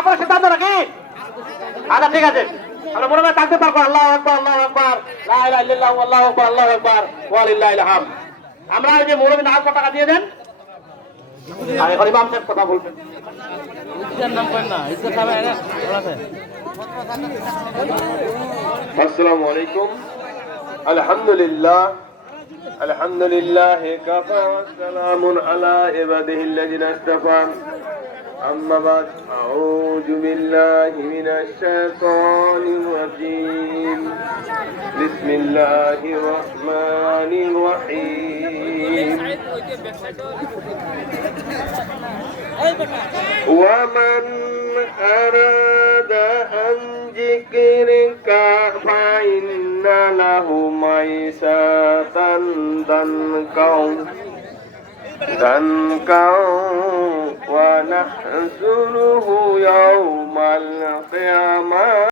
তারপর সিদ্ধান্ত নাকি? আচ্ছা ঠিক আছে, আমরা মনে করে থাকতে পারবো। আল্লাহু আকবার, আল্লাহু আকবার, লা ইলাহা ইল্লাল্লাহু, আল্লাহু আকবার, আল্লাহু আকবার, ওয়া লিল্লাহিল হামদ। আমরা এই যে মুরব্বি না টাকা দিয়ে দেন, আর এখন ইমাম সাহেব কথা বলবেন। আসসালামু আলাইকুম। আলহামদুলিল্লাহ, আলহামদুলিল্লাহ কাফা ওয়া সালামুন আলা ইবাদিহিল্লাযিনা ইসতাফা। আম্মা বাদ, আউযু বিল্লাহি মিনাশ শাইতানির রাজীম। বিসমিল্লাহির রহমানির রহিম। ومن أراد عن ذكرك فإن له معيشة ضنكا ونحشره يوم القيامة